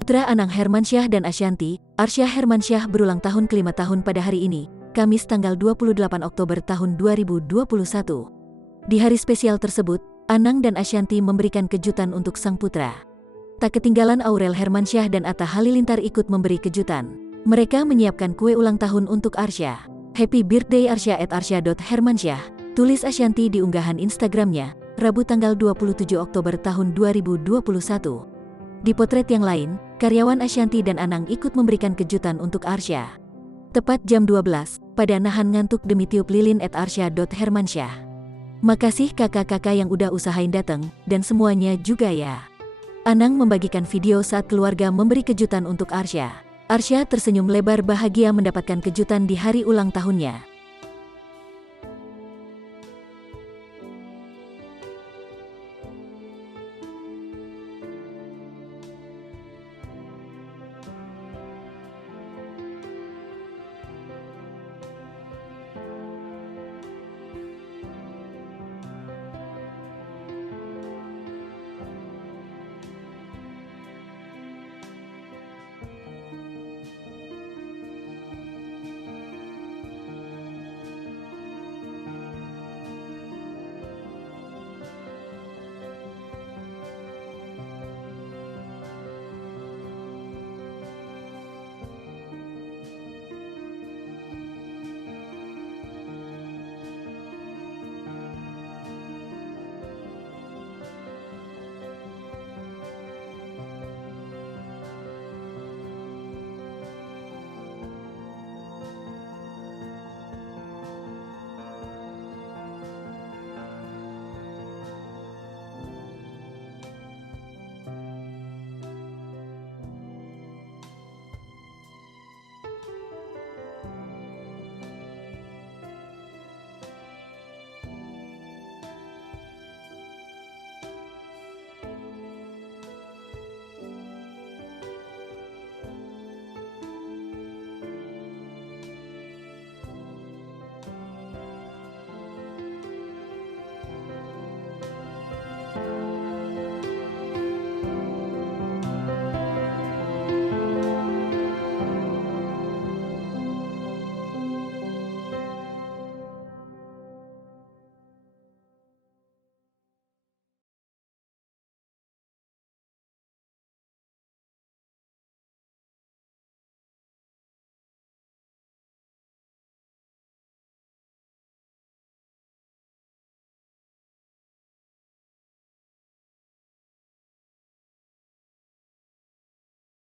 Putra Anang Hermansyah dan Ashanty, Arsya Hermansyah berulang tahun ke-5 tahun pada hari ini, Kamis tanggal 28 Oktober tahun 2021. Di hari spesial tersebut, Anang dan Ashanty memberikan kejutan untuk sang putra. Tak ketinggalan Aurel Hermansyah dan Atta Halilintar ikut memberi kejutan. Mereka menyiapkan kue ulang tahun untuk Arsya. Happy birthday Arsya @arsya.hermansyah, tulis Ashanty di unggahan Instagramnya, Rabu tanggal 27 Oktober tahun 2021. Di potret yang lain, karyawan Ashanty dan Anang ikut memberikan kejutan untuk Arsya. Tepat jam 12, pada nahan ngantuk demi tiup lilin @arsya.hermansyah. Makasih kakak-kakak yang udah usahain dateng, dan semuanya juga ya. Anang membagikan video saat keluarga memberi kejutan untuk Arsya. Arsya tersenyum lebar bahagia mendapatkan kejutan di hari ulang tahunnya.